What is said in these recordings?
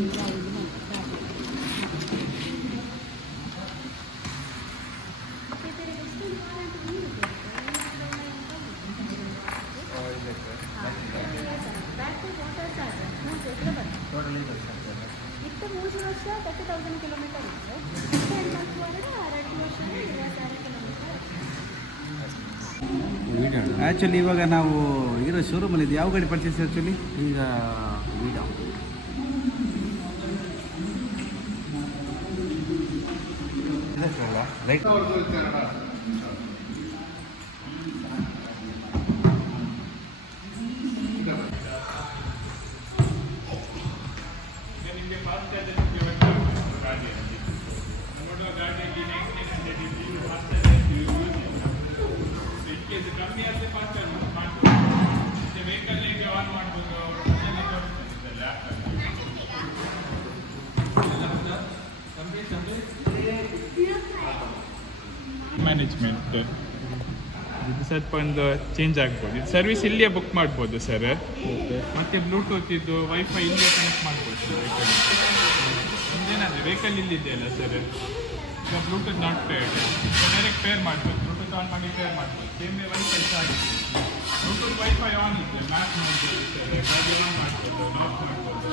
ಇತ್ತು 3 ವರ್ಷ 30,000 ಕಿಲೋಮೀಟರ್ ಇತ್ತು. 2 ವರ್ಷ 26,000 ಕಿಲೋಮೀಟರ್. ಆ್ಯಕ್ಚುಲಿ ಇವಾಗ ನಾವು ಇರೋ ಶೋರೂಮಲ್ಲಿ ಇದು ಯಾವ ಗಾಡಿ ಪರ್ಚೇಸ್ ಆ್ಯಕ್ಚುಲಿ ಈಗ ವೀಡಾ ರೈಟ್ ಮ್ಯಾನೇಜ್ಮೆಂಟ್ ಇದು ಸ್ವಲ್ಪ ಒಂದು ಚೇಂಜ್ ಆಗ್ಬೋದು. ಇದು ಸರ್ವಿಸ್ ಇಲ್ಲಿಯೇ ಬುಕ್ ಮಾಡ್ಬೋದು ಸರ್. ಮತ್ತೆ ಬ್ಲೂಟೂತ್ ಇದು ವೈಫೈ ಇಲ್ಲಿಯೇ ಕನೆಕ್ಟ್ ಮಾಡ್ಬೋದು ಸರ್. ಒಂದೇನಂದರೆ ವೆಹಿಕಲ್ ಇಲ್ಲಿದೆಯಲ್ಲ ಸರ್, ಈಗ ಬ್ಲೂಟೂತ್ ನಾಟ್ ಪೇರ್ಡ್, ಡೈರೆಕ್ಟ್ ಪೇರ್ ಮಾಡ್ಬೋದು. ಬ್ಲೂಟೂತ್ ಆನ್ ಮಾಡಿ ಪೇರ್ ಮಾಡ್ಬೋದು. ಸೇಮ್ ವೈಫೈ ಸಹ ಆಗಿದೆ. ಬ್ಲೂಟೂತ್ ವೈಫೈ ಆನ್ ಇದೆ, ಮ್ಯಾಪ್ ಮಾಡ್ಬೋದು ಸರ್, ಗಾಡಿ ಆನ್ ಮಾಡ್ಬೋದು, ಲಾಕ್ ಮಾಡ್ಬೋದು,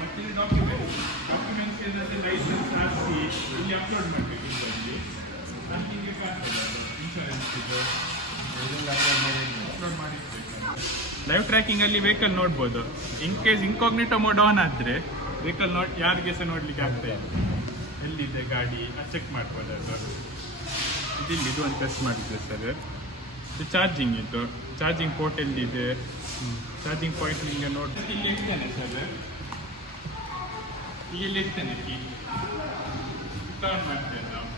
ಮತ್ತು ಇದು ಡಾಕ್ಯುಮೆಂಟ್ಸ್ ಏನಂದರೆ ಲೈಸೆನ್ಸ್ ಆರ್.ಸಿ ಇಲ್ಲಿ ಅಪ್ಲೋಡ್ ಮಾಡಬೇಕು. ಇದರಲ್ಲಿ ಬ್ಯಾಂಕಿಂಗ್ಗೆ ಆಗ್ತದೆ, ಇನ್ಶೂರೆನ್ಸ್ ಇದು ಅಪ್ಲೋಡ್ ಮಾಡಿರ್ಬೇಕು. ಲೈವ್ ಟ್ರ್ಯಾಕಿಂಗಲ್ಲಿ ವೆಹಿಕಲ್ ನೋಡ್ಬೋದು. In case incognito mode on ಆದರೆ ವೆಹಿಕಲ್ ಯಾರಿಗೆ ಸಹ ನೋಡಲಿಕ್ಕೆ ಆಗ್ತಾ ಇದೆ, ಎಲ್ಲಿದೆ ಗಾಡಿ ಅದು ಚೆಕ್ ಮಾಡ್ಬೋದು. ಅದು ಇದಿಲ್ಲಿ ಇದು ಒಂದು ಪ್ರೆಸ್ ಮಾಡಿದೆ ಸರ್. ಇದು ಚಾರ್ಜಿಂಗ್, ಇದು ಚಾರ್ಜಿಂಗ್ ಪೋರ್ಟ್ ಎಲ್ಲಿದೆ, ಚಾರ್ಜಿಂಗ್ ಪಾಯಿಂಟ್ ನಿಮಗೆ ನೋಡಿ ಇಲ್ಲಿ ಇರ್ತೇನೆ ಸರ್. ಇಲ್ಲಿ ಇರ್ತೇನೆ ಕೀ ಟರ್ನ್ ಮಾಡ್ತೇವೆ ನಾವು,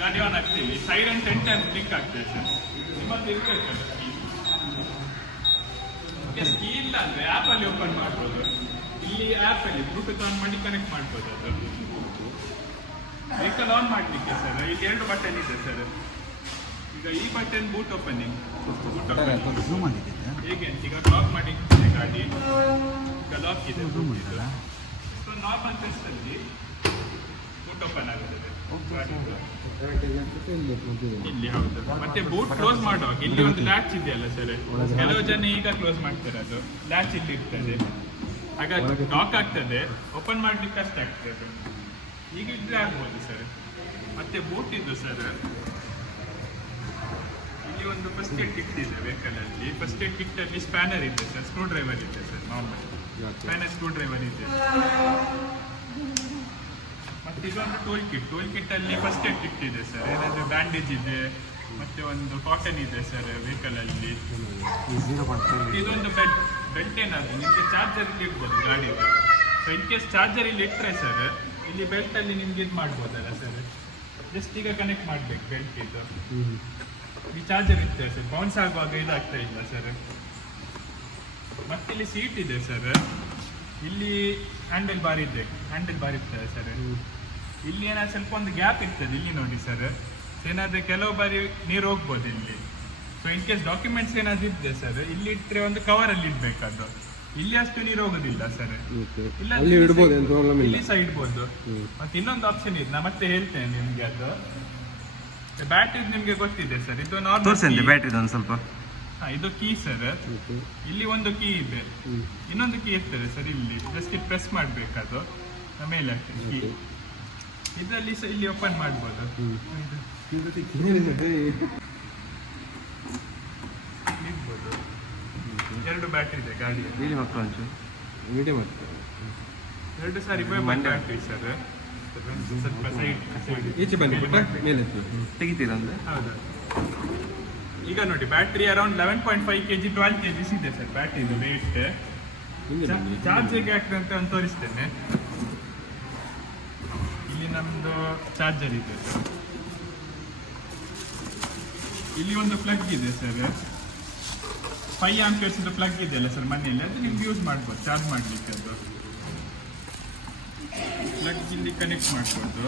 ಗಾಡಿ ಆನ್ ಆಗ್ತೀವಿ. ಸೈರನ್ 10 ಟೈಮ್ಸ್ ಕ್ಲಿಕ್ ಆಗ್ತದೆ ಸರ್. ನಿಮ್ಮಲ್ಲಿ ಇರ್ತೈತಲ್ಲ ಕೀ ಇಲ್ಲ ಅಂದರೆ ಆ್ಯಪಲ್ಲಿ ಓಪನ್ ಮಾಡ್ಬೋದು. ಇಲ್ಲಿ ಆ್ಯಪಲ್ಲಿ ಬ್ಲೂಟೂತ್ ಆನ್ ಮಾಡಿ ಕನೆಕ್ಟ್ ಮಾಡ್ಬೋದು. ಅದು ವೆಹಿಕಲ್ ಆನ್ ಮಾಡಲಿಕ್ಕೆ ಸರ್ ಇಲ್ಲಿ 2 ಬಟನ್ ಇದೆ ಸರ್. ಈಗ ಈ ಬಟನ್ ಬೂಟ್ ಓಪನಿಂಗ್, ಹೇಗೆ ಅಂತ ಈಗ ಲಾಕ್ ಮಾಡಿ ಗಾಡಿ ಈಗ ಲಾಕ್ ಇದೆ. ಸೊ ನಾರ್ಮಲ್ ಟೆಸ್ಟಲ್ಲಿ ಬೂಟ್ ಓಪನ್ ಆಗುತ್ತದೆ ಇಲ್ಲಿ. ಹೌದು. ಮತ್ತೆ ಬೂಟ್ ಕ್ಲೋಸ್ ಮಾಡುವಾಗ ಇಲ್ಲಿ ಒಂದು ಲ್ಯಾಚ್ ಇದೆಯಲ್ಲ ಸರ್, ಕೆಲವು ಜನ ಈಗ ಕ್ಲೋಸ್ ಮಾಡ್ತಾರೆ. ಅದು ಲ್ಯಾಚ್ ಇಲ್ಲಿ ಇರ್ತದೆ, ಆಗ ಲಾಕ್ ಆಗ್ತದೆ. ಓಪನ್ ಮಾಡ್ಲಿಕ್ಕೆ ಕಷ್ಟ ಆಗ್ತದೆ. ಅದು ಈಗ ಇದ್ರೆ ಆಗ್ಬೋದು ಸರ್. ಮತ್ತೆ ಬೂಟ್ ಇದ್ದು ಸರ್, ಇಲ್ಲಿ ಒಂದು ಫಸ್ಟ್ ಏಡ್ ಕಿಟ್ ಇದೆ ವೆಹಿಕಲಲ್ಲಿ. ಫಸ್ಟ್ ಏಡ್ ಕಿಟ್ಟಲ್ಲಿ ಸ್ಪ್ಯಾನರ್ ಇದೆ ಸರ್, ಸ್ಕ್ರೂ ಡ್ರೈವರ್ ಇದೆ sir, normal spanner screw driver ಇದೆ. ಮತ್ತು ಇದೊಂದು ಟೂಲ್ ಕಿಟ್ಟಲ್ಲಿ ಫಸ್ಟ್ ಏಡ್ ಕಿಟ್ ಇದೆ ಸರ್. ಏನಾದರೂ ಬ್ಯಾಂಡೇಜ್ ಇದೆ, ಮತ್ತು ಒಂದು ಕಾಟನ್ ಇದೆ ಸರ್ ವೆಹಿಕಲಲ್ಲಿ. ಇದೊಂದು ಬೆಲ್ಟ್ ಏನಾದರೂ ನಿಮಗೆ ಚಾರ್ಜರ್ ಇಲ್ಲಿ ಇಡ್ಬೋದು ಗಾಡಿದು. ಸೊ ಇನ್ ಕೇಸ್ ಚಾರ್ಜರ್ ಇಲ್ಲಿ ಇಟ್ಟರೆ ಸರ್, ಇಲ್ಲಿ ಬೆಲ್ಟಲ್ಲಿ ನಿಮ್ಗೆ ಇದು ಮಾಡ್ಬೋದಲ್ಲ ಸರ್, ಜಸ್ಟ್ ಈಗ ಕನೆಕ್ಟ್ ಮಾಡಬೇಕು ಬೆಲ್ಟ್ ಇದು. ಈ ಚಾರ್ಜರ್ ಇರ್ತದೆ ಸರ್, ಬೌನ್ಸ್ ಆಗುವಾಗ ಇದಾಗ್ತಾ ಇಲ್ಲ ಸರ್. ಮತ್ತೆ ಇಲ್ಲಿ ಸೀಟ್ ಇದೆ ಸರ್, ಇಲ್ಲಿ ಹ್ಯಾಂಡಲ್ ಬಾರ್ ಇರ್ತದೆ ಸರ್. ಇಲ್ಲಿ ಏನಾದ್ರು ಸ್ವಲ್ಪ ಒಂದು ಗ್ಯಾಪ್ ಇರ್ತದೆ ಇಲ್ಲಿ ನೋಡಿ ಸರ್. ಏನಾದರೆ ಕೆಲವು ಬಾರಿ ನೀರು ಹೋಗ್ಬೋದು ಇಲ್ಲಿ. ಸೊ ಇನ್ ಕೇಸ್ ಡಾಕ್ಯುಮೆಂಟ್ಸ್ ಏನಾದ್ರು ಇದ್ದೆ ಸರ್, ಇಲ್ಲಿ ಇಟ್ಟರೆ ಒಂದು ಕವರಲ್ಲಿ ಇಡಬೇಕದು. ಇಲ್ಲಿ ಅಷ್ಟು ನೀರು ಹೋಗೋದಿಲ್ಲ ಸರ್, ಇಲ್ಲ ಇಲ್ಲಿ ಸಹ ಇಡ್ಬೋದು. ಮತ್ತೆ ಇನ್ನೊಂದು ಆಪ್ಷನ್ ಇದೆ, ನಾ ಮತ್ತೆ ಹೇಳ್ತೇನೆ ನಿಮಗೆ. ಅದು ಬ್ಯಾಟ್ರಿ ನಿಮಗೆ ಗೊತ್ತಿದೆ ಸರ್, ಇದು ನಾರ್ಮಲ್ ಬ್ಯಾಟ್ರಿ ಒಂದು ಸ್ವಲ್ಪ. ಇದು ಕೀ ಸರ್, ಇಲ್ಲಿ ಒಂದು ಕೀ ಇದೆ, ಇನ್ನೊಂದು ಕೀ ಇರ್ತದೆ ಸರ್. ಇಲ್ಲಿ ಜಸ್ಟ್ ಪ್ರೆಸ್ ಮಾಡಬೇಕದು, ಮೇಲೆ ಆಗ್ತದೆ ಕೀ. ಇದರಲ್ಲಿ ಸಹ ಇಲ್ಲಿ ಓಪನ್ ಮಾಡ್ಬೋದು. ಇರ್ಬೋದು. 2 ಬ್ಯಾಟ್ರಿ ಇದೆ ಗಾಡಿಯಲ್ಲಿ. 2 ಸಾರಿ ಬ್ಯಾಟ್ರಿ ಸರ್. ಸ್ವಲ್ಪ ಸೈಡ್ ಈಚೆ ಬನ್ನಿ ಮೇಲೆ ತೆಗಿತೀರಾ ಅಂದ್ರೆ. ಹೌದು. ಈಗ ನೋಡಿ ಬ್ಯಾಟ್ರಿ ಅರೌಂಡ್ 11.5 kg 12 kg ಇದೆ ಸರ್ ಬ್ಯಾಟ್ರಿದು ವೇಟ್. ಚಾರ್ಜ್ ಹೇಗೆ ಆಗ್ತದೆ ಅಂತ ಒಂದು ತೋರಿಸ್ತೇನೆ. ಇಲ್ಲಿ ನಮ್ಮದು ಚಾರ್ಜರ್ ಇದೆ ಸರ್. ಇಲ್ಲಿ ಒಂದು ಪ್ಲಗ್ ಇದೆ ಸರ್, 5 ಆಂಪಿಯರ್ಸ್ ಪ್ಲಗ್ ಇದೆ ಅಲ್ಲ ಸರ್ ಮನೆಯಲ್ಲಿ, ಅದು ನಿಮ್ಗೆ ಯೂಸ್ ಮಾಡ್ಬೋದು ಚಾರ್ಜ್ ಮಾಡಲಿಕ್ಕೆ. ಅದು ಪ್ಲಗ್ ಇಲ್ಲಿ ಕನೆಕ್ಟ್ ಮಾಡ್ಬೋದು.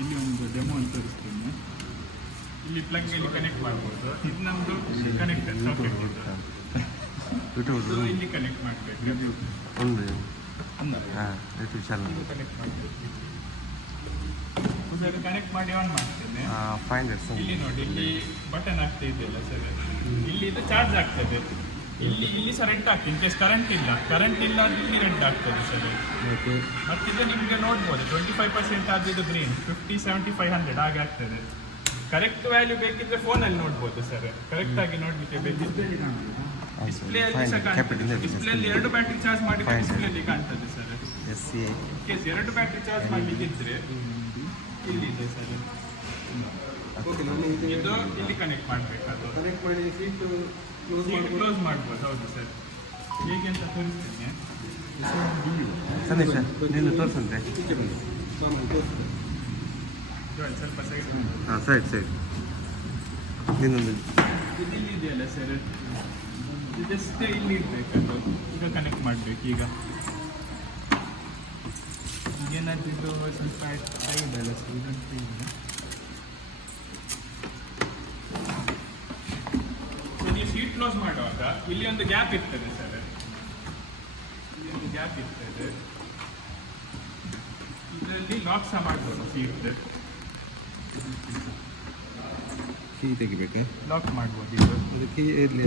ಇಲ್ಲಿ ಒಂದು ಡೆಮೋ ಅಂತ ತೋರಿಸ್ತೇನೆ. ಇಲ್ಲಿ ಪ್ಲಗ್ ಇಲ್ಲಿ ಕನೆಕ್ಟ್ ಮಾಡ್ಬೋದು. ಇದು ನಮ್ಮದು ಕನೆಕ್ಟರ್ ಸಾಕೆಟ್. ಯೂಟ್ಯೂಬ್ ಇದು ಇಲ್ಲಿ ಕನೆಕ್ಟ್ ಮಾಡಬೇಕು. ಒಂದು ಹಾಂ ಯೂಟ್ಯೂಬ್ ಚಾನಲ್ ಕನೆಕ್ಟ್ ಮಾಡಬೇಕು. ಸರ್ ಕನೆಕ್ಟ್ ಮಾಡಿ ಆನ್ ಮಾಡ್ತೇನೆ. ಫೈನ್ ಇಲ್ಲಿ ನೋಡಿ, ಇಲ್ಲಿ ಬಟನ್ ಆಗ್ತಾ ಇದೆಯಲ್ಲ ಸರ್, ಇಲ್ಲಿ ಇದು ಚಾರ್ಜ್ ಆಗ್ತದೆ. ಇಲ್ಲಿ ಸಹ ರೆಡ್ ಆಗ್ತದೆ. ಇನ್ ಕೇಸ್ ಕರೆಂಟ್ ಇಲ್ಲ ಅದು ಇಲ್ಲಿ ರೆಡ್ ಆಗ್ತದೆ ಸರ್. ಮತ್ತು ಇದು ನಿಮಗೆ ನೋಡ್ಬೋದು 25% ಆದಿದ್ದು ಗ್ರೀನ್, 50, 70, 500 ಹಾಗೆ ಆಗ್ತದೆ. ಕರೆಕ್ಟ್ ವ್ಯಾಲ್ಯೂ ಬೇಕಿದ್ರೆ ಫೋನಲ್ಲಿ ನೋಡ್ಬೋದು ಸರ್. ಕರೆಕ್ಟಾಗಿ ನೋಡಲಿಕ್ಕೆ ಬೇಕಿದ್ರೆ ಡಿಸ್ಪ್ಲೇಯಲ್ಲಿ ಸಹ ಕಾಣ್ತದೆ. ಡಿಸ್ಪ್ಲೇಯಲ್ಲಿ 2 ಬ್ಯಾಟ್ರಿ ಚಾರ್ಜ್ ಮಾಡಿದ್ರೆ ಡಿಸ್ಪ್ಲೇಯಲ್ಲಿ ಕಾಣ್ತದೆ sir. In case 2 battery charge ಮಾಡಲಿಕ್ಕಿದ್ರೆ ಇಲ್ಲಿದೆ ಸರ್. ಇದು ಇಲ್ಲಿ ಕನೆಕ್ಟ್ ಮಾಡಬೇಕು. ಅದು ಕನೆಕ್ಟ್ ಮಾಡಿ ಸೀಟ್ ಕ್ಲೋಸ್ ಮಾಡ್ಬೋದು. ಹೌದು ಸರ್, ಹೇಗೆ ಅಂತ ತೋರಿಸ್ತೇನೆ. ಸಂದೇಶ ನೀನು ತೋರಿಸಂತೆ. ಸ್ವಲ್ಪ ಸೈಡ್ ಹಾಂ ಸೈಡ್ ನೀನೊಂದು ಇಲ್ಲಿ ಇದೆಯಲ್ಲ ಸರ್, ಇದಷ್ಟೇ ಇಲ್ಲಿ ಇರಬೇಕದು. ಈಗ ಕನೆಕ್ಟ್ ಮಾಡಬೇಕು. ಈಗೇನಾದ್ರು ಇದು ಸ್ವಲ್ಪ ಸೈಡ್ ಅಲ್ಲ ಸರ್, ಇದಂತೂ ಇಲ್ಲ. ನೀವು ಸೀಟ್ ಕ್ಲೋಸ್ ಮಾಡುವಾಗ ಇಲ್ಲಿ ಒಂದು ಗ್ಯಾಪ್ ಇರ್ತದೆ ಸರ್. ಇಲ್ಲಿ ಒಂದು ಗ್ಯಾಪ್ ಇರ್ತದೆ. ಇದರಲ್ಲಿ ಲಾಕ್ ಸಹ ಮಾಡ್ಬೋದು. ಕೀ ತೆಗಿಬೇಕೆ? ಲಾಕ್ ಮಾಡ್ಬೋದು. ಇದು ಅದು ಕೀ ಇರಲಿ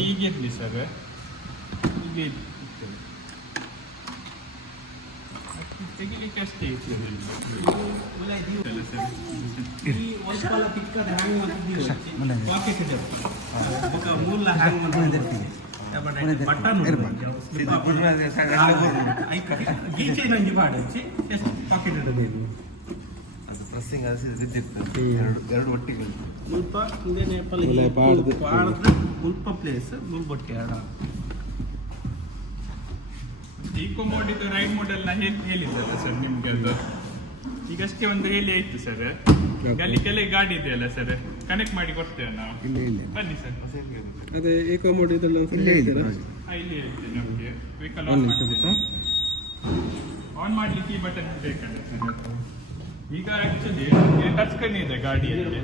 ಈಗ ಇರಲಿ ಸರ್, ಹೀಗೆ ಇರ್ತದೆ. ತೆಗಿಲಿಕ್ಕೆ ಅಷ್ಟೇ ಇರ್ತದೆ. ಅದು ಪ್ರೆಸ್ಸಿಂಗ್ ಬಿದ್ದಿರ್ತದೆ. ಎರಡು ಒಟ್ಟಿಗೆ ಮುಲ್ಪ ಪ್ಲೇಸ್ ಮುಲ್ಬೊಟ್ಟೆ ಆಡ ಈಕೋ ಮೋಡ್ ಇದು ರೈಡ್ ಮೋಡೆಲ್ ಹೇಳಿದ್ದಲ್ಲ ಸರ್ ನಿಮ್ಗೆ. ಅದು ಈಗಷ್ಟೇ ಒಂದು ಹೇಳಿ ಆಯ್ತು ಸರ್. ಅಲ್ಲಿ ಕೆಳಗೆ ಗಾಡಿ ಇದೆಯಲ್ಲ ಸರ್, ಕನೆಕ್ಟ್ ಮಾಡಿ ಕೊಡ್ತೇವೆ ನಾವು. ಬನ್ನಿ ಸರ್. ಅದೇ ಏಕೋ ಮೋಡ್ ಇದೆಲ್ಲ ಇಲ್ಲಿ ಹೇಳ್ತೇವೆ ನಮಗೆ. ವೆಹಿಕಲ್ ಆನ್ ಮಾಡ್ಲಿಕ್ಕೆ ಈ ಬಟನ್ ಬೇಕಲ್ಲ ಸರ್. ಈಗ ಆಕ್ಚುಲಿ ಟಚ್ ಸ್ಕ್ರೀನ್ ಇದೆ ಗಾಡಿಯಲ್ಲಿ.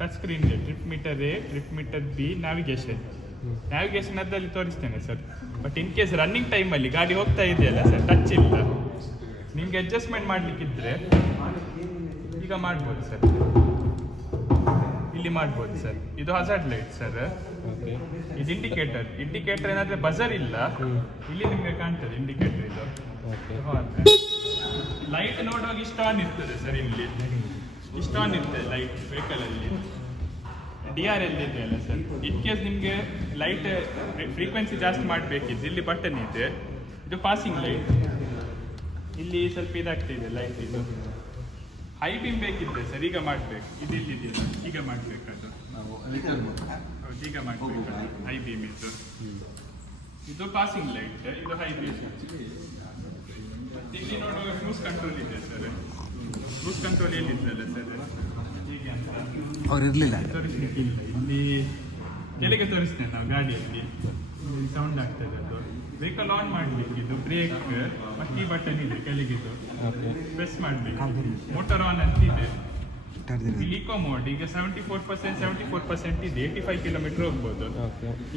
ಟಚ್ ಸ್ಕ್ರೀನ್ ಇದೆ. Trip metre A, trip metre B, navigation ಅದ್ರಲ್ಲಿ ತೋರಿಸ್ತೇನೆ sir. But in case running ಟೈಮಲ್ಲಿ ಗಾಡಿ ಹೋಗ್ತಾ ಇದೆಯಲ್ಲ ಸರ್, ಟಚ್ ಇಲ್ಲ, ನಿಮ್ಗೆ ಅಡ್ಜಸ್ಟ್ಮೆಂಟ್ ಮಾಡಲಿಕ್ಕಿದ್ರೆ ಈಗ ಮಾಡ್ಬೋದು ಸರ್. ಇಲ್ಲಿ ಮಾಡ್ಬೋದು ಸರ್. ಇದು ಹಜಾರ್ಡ್ ಲೈಟ್ ಸರ್. ಇದು ಇಂಡಿಕೇಟರ್ ಏನಾದ್ರೆ ಬಜರ್ ಇಲ್ಲ, ಇಲ್ಲಿ ನಿಮಗೆ ಕಾಣ್ತದೆ ಇಂಡಿಕೇಟರ್. ಇದು ಲೈಟ್ ನೋಡುವಾಗ ಇಷ್ಟ ಆನ್ ಇರ್ತದೆ ಸರ್. ಇಲ್ಲಿ ಇಷ್ಟ ಆನ್ ಇರ್ತದೆ ಲೈಟ್ ವೆಹಿಕಲ್ ಅಲ್ಲಿ. DRL ಇದೆಯಲ್ಲ ಸರ್, ಇನ್ ಕೇಸ್ ನಿಮಗೆ ಲೈಟ್ ಫ್ರೀಕ್ವೆನ್ಸಿ ಜಾಸ್ತಿ ಮಾಡಬೇಕಿದ್ದು ಇಲ್ಲಿ ಬಟನ್ ಇದೆ. ಇದು ಪಾಸಿಂಗ್ ಲೈಟ್. ಇಲ್ಲಿ ಸ್ವಲ್ಪ ಇದಾಗ್ತಿದೆ ಲೈಟ್. ಇದು ಹೈ ಬೀಮ್ ಬೇಕಿದ್ರೆ ಸರ್ ಈಗ ಮಾಡಬೇಕು. ಇದು ಇಲ್ಲಿದೆಯಲ್ಲ, ಈಗ ಮಾಡಬೇಕದು. ಹೌದು, ಈಗ ಮಾಡಬೇಕು ಹೈ ಬೀಮ್. ಇದು ಪಾಸಿಂಗ್ ಲೈಟ್, ಇದು ಹೈ ಬೀಮ್. ಇಲ್ಲಿ ನೋಡುವಾಗ ಕ್ರೂಸ್ ಕಂಟ್ರೋಲ್ ಇದೆ ಸರ್. ಕ್ರೂಸ್ ಕಂಟ್ರೋಲ್ ಎಲ್ಲಿದ್ದಲ್ಲ ಸರ್, ಹೀಗೆ ಅಂತ ಅವ್ರು ಇರಲಿಲ್ಲ, ತೋರಿಸ್ಲಿಕ್ಕಿಲ್ಲ. ಇಲ್ಲಿ ಕೆಳಗೆ ತೋರಿಸ್ತೇನೆ ನಾವು ಗಾಡಿಯಲ್ಲಿ. ಸೌಂಡ್ ಆಗ್ತದೆ. ಅದು ವೆಹಿಕಲ್ ಆನ್ ಮಾಡಲಿಕ್ಕೆ ಇದು ಬ್ರೇಕ್ ಮತ್ತು ಈ ಬಟನ್ ಇದೆ ಕೆಳಗಿದ್ದು, ಪ್ರೆಸ್ ಮಾಡಬೇಕು. ಮೋಟರ್ ಆನ್ ಅಂತ ಇದೆ. ಇಲ್ಲಿ ಇಕೋ ಮೋಡ್ ಈಗ 74% ಇದೆ. 85 ಕಿಲೋಮೀಟರ್ ಹೋಗ್ಬೋದು.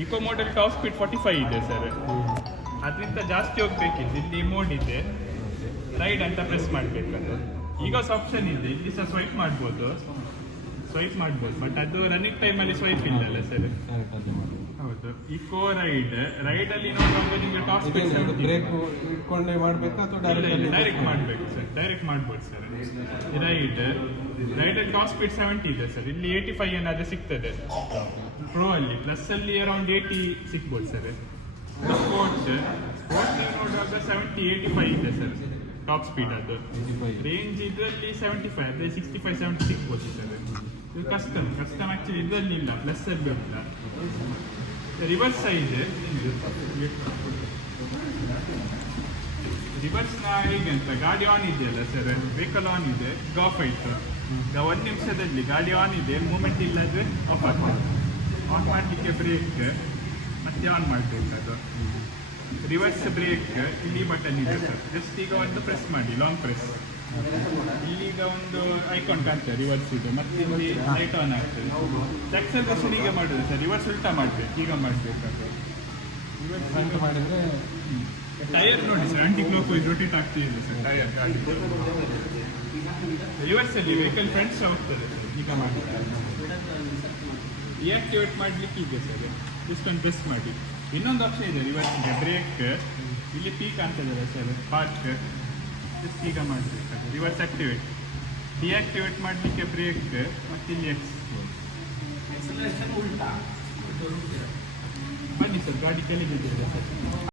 ಇಕೋ ಮೋಡಲ್ಲಿ ಟಾಪ್ ಸ್ಪೀಡ್ 45 ಇದೆ ಸರ್. ಅದರಿಂದ ಜಾಸ್ತಿ ಹೋಗ್ಬೇಕಿದ್ದು ಇಲ್ಲಿ ಮೋಡ್ ಇದೆ, ರೈಡ್ ಅಂತ ಪ್ರೆಸ್ ಮಾಡಬೇಕು. ಈಗ ಆಪ್ಷನ್ ಇದೆ, ಇಲ್ಲಿ ಸಹ ಸ್ವೈಪ್ ಮಾಡ್ಬೋದು. ಬಟ್ ಅದು ರನ್ನಿಂಗ್ ಟೈಮಲ್ಲಿ ಸ್ವೈಪ್ ಇಲ್ಲಲ್ಲ ಸರ್. ಹೌದು. ಇಕೋ ರೈಡಲ್ಲಿ ನೋಡುವಾಗ ನಿಮಗೆ ಟಾಪ್ ಸ್ಪೀಡ್ ಬ್ರೇಕ್ ಇಟ್ಕೊಂಡೇ ಮಾಡಬೇಕಾ ಅಥವಾ ಡೈರೆಕ್ಟ್ ಮಾಡಬೇಕು ಸರ್. ಡೈರೆಕ್ಟ್ ಮಾಡ್ಬೋದು ಸರ್. ರೈಡಲ್ಲಿ ಟಾಪ್ ಸ್ಪೀಡ್ 70 ಇದೆ ಸರ್. ಇಲ್ಲಿ 85 ಏನಾದರೂ ಸಿಗ್ತದೆ ಪ್ರೋ ಅಲ್ಲಿ. ಪ್ಲಸ್ ಅಲ್ಲಿ ಅರೌಂಡ್ 80 ಸಿಗ್ಬೋದು ಸರ್. ಸ್ಪೋರ್ಟ್ಸ್ ನೋಡುವಾಗ 70, 85 ಇದೆ ಸರ್ ಟಾಪ್ ಸ್ಪೀಡ್. ಅದು ರೇಂಜ್ ಇದರಲ್ಲಿ 75, ಅದೇ 65, 70 ಸಿಗ್ಬೋದು ಸರ್. ಇದು ಕಸ್ಟಮ್ ಆ್ಯಕ್ಚುಲಿ ಇದರಲ್ಲಿ ಇಲ್ಲ, ಪ್ಲಸ್ ಅಲ್ಲಿ ಇಲ್ಲ. ರಿವರ್ಸ್ ಇದೆ. ರಿವರ್ಸ್ನ ಹೇಗೆ ಅಂತ, ಗಾಡಿ ಆನ್ ಇದೆಯಲ್ಲ ಸರ್, ವೆಹಿಕಲ್ ಆನ್ ಇದೆ, ಆಫ್ ಆಯಿತು. ಈಗ 1 ನಿಮಿಷದಲ್ಲಿ ಗಾಡಿ ಆನ್ ಇದೆ, ಮೂಮೆಂಟ್ ಇಲ್ಲದ್ರೆ ಆಫ್ ಆಗ್ತದೆ. ಆನ್ ಮಾಡಲಿಕ್ಕೆ ಬ್ರೇಕ್ ಮತ್ತೆ ಆನ್ ಮಾಡಬೇಕು. ಅದು ರಿವರ್ಸ್ ಬ್ರೇಕ್ ಇಲ್ಲಿ ಬಟನ್ ಇದೆ ಸರ್. ಜಸ್ಟ್ ಈಗ ಒಂದು ಪ್ರೆಸ್ ಮಾಡಿ, ಲಾಂಗ್ ಪ್ರೆಸ್. ಇಲ್ಲಿಗ ಒಂದು ಐಕಾನ್ ಕಾಣ್ತದೆ ರಿವರ್ಸ್ ಇದೆ, ಮತ್ತೆ ಇಲ್ಲಿ ಲೈಟ್ ಆನ್ ಆಗ್ತದೆ. ಆಕ್ಸಲರೇಷನ್ ಈಗ ಮಾಡೋದು ಸರ್, ರಿವರ್ಸ್ ಉಲ್ಟಾ ಮಾಡಬೇಕು. ಈಗ ಮಾಡಬೇಕಾದ್ರೆ ಫ್ರಂಟ್ ಮಾಡಿದರೆ ಟೈರ್ ನೋಡಿ sir, anticlockwise rotate ಆಗ್ತಿದೆ ಸರ್ ಟೈರ್ ಗಾಡಿ. ರಿವರ್ಸಲ್ಲಿ ವೆಹಿಕಲ್ ಫ್ರಂಟ್ ಸಹ ಹೋಗ್ತದೆ ಸರ್ ಈಗ ಮಾಡಿ. ಡಿಆಕ್ಟಿವೇಟ್ ಮಾಡಲಿಕ್ಕೆ ಇದೆ ಸರ್, ಇಷ್ಟೊಂದು ಪ್ರೆಸ್ ಮಾಡಿ. ಇನ್ನೊಂದು ಆಪ್ಷನ್ ಇದೆ ರಿವರ್ಸಿಗೆ, ಬ್ರೇಕ್ ಇಲ್ಲಿ ಪೀಕ್ ಅಂತ ಇದೆ ಸರ್, ಪಾರ್ಕ್ ಜಸ್ಟ್ ಈಗ ಮಾಡಬೇಕು ರಿವರ್ಸ್ ಆಕ್ಟಿವೇಟ್. ಡಿಆಕ್ಟಿವೇಟ್ ಮಾಡಲಿಕ್ಕೆ ಬ್ರೇಕ್ ಮತ್ತು ಇಲ್ಲಿ ಎಕ್ಸ್. ಬನ್ನಿ ಸರ್, ಗಾಡಿ ಕೆಳಗೆ ಇದೆ ಸರ್.